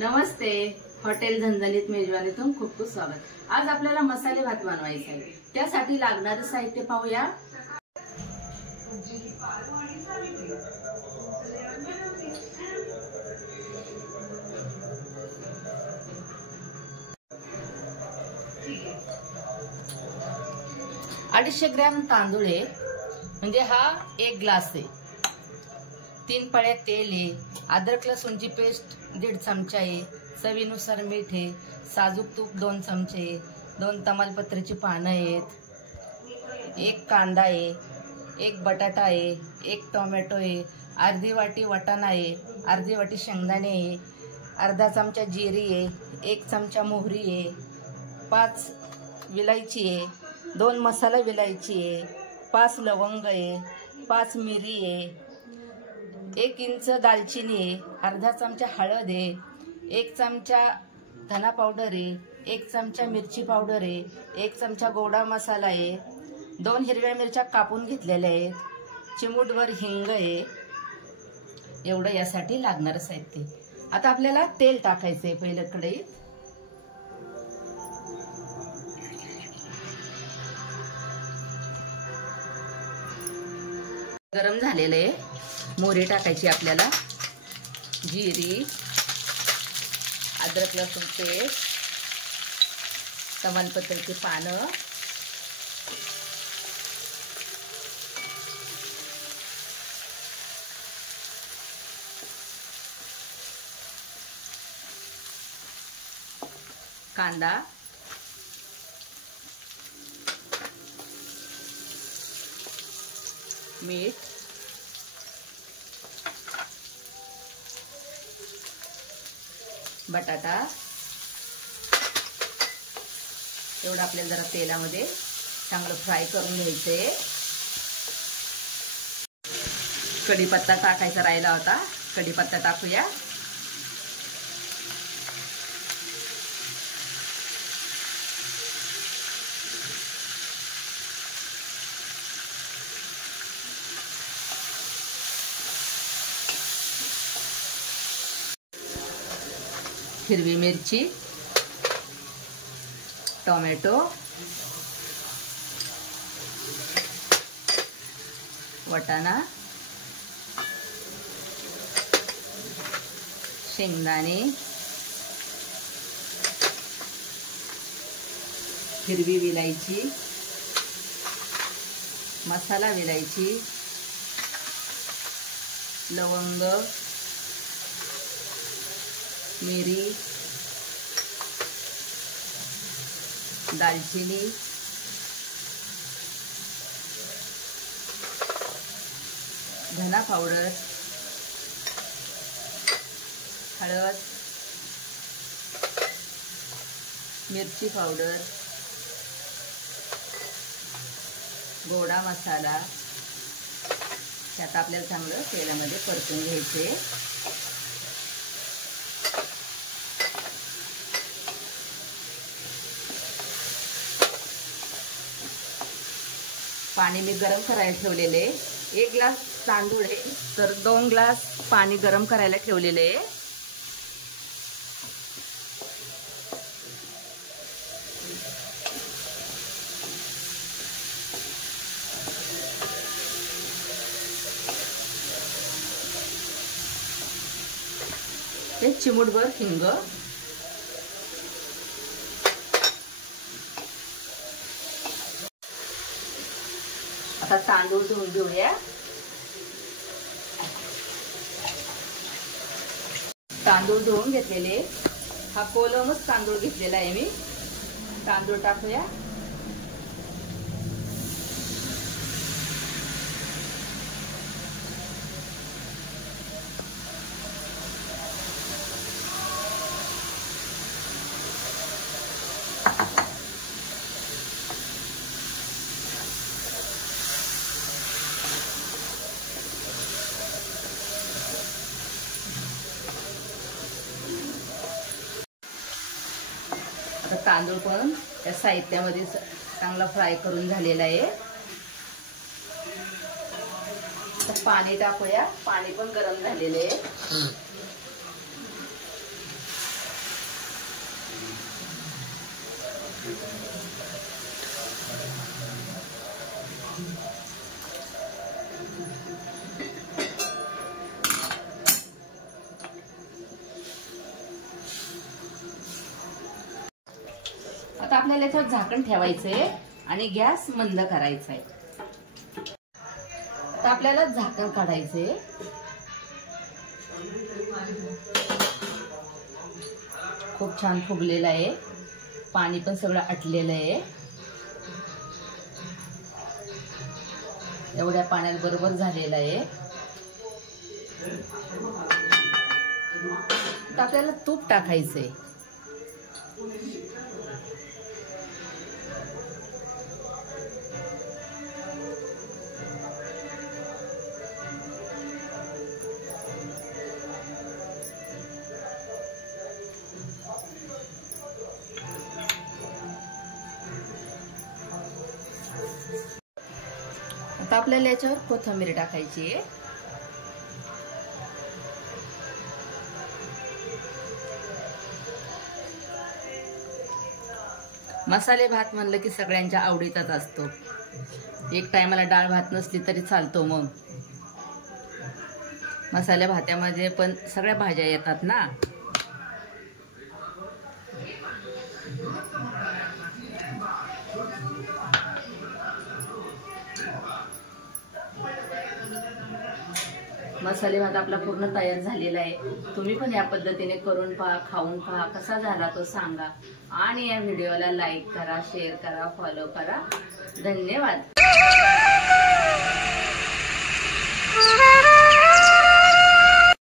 नमस्ते, hotel झणझणीत मेजवानीतून खूप खूप स्वागत। आज आपल्याला मसाले भात बनवायचा आहे। त्यासाठी लागणारे साहित्य पाहूया। अडीचशे ग्रॅम तांदूळ आहे, म्हणजे हा 1 ग्लास आहे। 3 पळ्या तेल आहे, अद्रक लसूणची पेस्ट 1.5 चमचा आहे, चवीनुसार मीठ आहे, साजूक तूप 2 चमचे, 2 तमालपत्रीची पानं आहेत, 1 कांदा आहे, 1 बटाटा आहे, 1 टोमॅटो आहे, अर्धी वाटी वाटाणा आहे, अर्धी वाटी शेंगदाणे आहे, अर्धा चमचा जिरी आहे, 1 चमचा मोहरी आहे, 5 विलायची आहे, 2 मसाला विलायची आहे, 5 लवंग आहे, 5 मिरी आहे, 1 इंच दालचिनी आहे, अर्धा चमचा हळद आहे, 1 चमचा धना पावडर आहे, 1 चमचा मिरची पावडर आहे, 1 चमचा गोडा मसाला आहे, 2 हिरव्या मिरच्या कापून घेतलेल्या आहेत, चिमूटभर हिंग आहे। एवढं यासाठी लागणारं साहित्य। आता आपल्याला तेल टाकायचंय पहिलं कढईत। गरम झालेलं आहे, मोहरी टाकायची आपल्याला, जिरी, अद्रक लसूण पेस्ट, तमालपत्रीची पानं, कांदा, मीठ, बटाटा, एवढं आपल्याला जरा तेलामध्ये चांगलं फ्राय करून घ्यायचंय। कढीपत्ता टाकायचा राहिला होता, कढीपत्ता टाकूया। हिरवी मिरची, टोमॅटो, वाटाणा, शेंगदाणे, हिरवी विलायची, मसाला विलायची, लवंग, मिरी, दालचिनी, धना पावडर, हळद, मिरची पावडर, गोडा मसाला, त्यात आपल्याला चांगलं तेलामध्ये परतून घ्यायचे। पाणी मी गरम करायला ठेवलेले, 1 ग्लास तांदूळ आहे तर 2 ग्लास पाणी गरम करायला ठेवलेले आहे। एक चिमूटभर हिंग, आता तांदूळ धुवून घेऊया। तांदूळ धुवून घेतलेले, हा कोलमच तांदूळ घेतलेला आहे मी। तांदूळ टाकूया। तांदूळ पण त्या साहित्यामध्ये चांगला फ्राय करून झालेला आहे। पाणी टाकूया, पाणी पण गरम झालेले आहे। आता आपल्याला याच्यावर झाकण ठेवायचंय आणि गॅस मंद करायचा आहे. आता आपल्याला झाकण काढायचंय. खूप छान फुगलेलं आहे, पाणी पण सगळं आटलेलं आहे. एवढ्या पाण्यात बरोबर झालेलं आहे. आता आपल्याला तूप टाकायचंय. आता आपल्याला याच्यावर कोथिंबीर टाकायची आहे. मसाले भात म्हणलं की सगळ्यांच्या आवडीचाच असतो. एक टायमाला डाळ भात नसली तरी चालतो. मग मसाल्या भातामध्ये पण सगळ्या भाज्या येतात ना. मसाले भात आपला पूर्ण तयार झालेला आहे. तुम्ही पण या पद्धतीने करून पहा, खाऊन पहा, कसा झाला तो सांगा. आणि या व्हिडिओला लाईक करा, शेअर करा, फॉलो करा. धन्यवाद.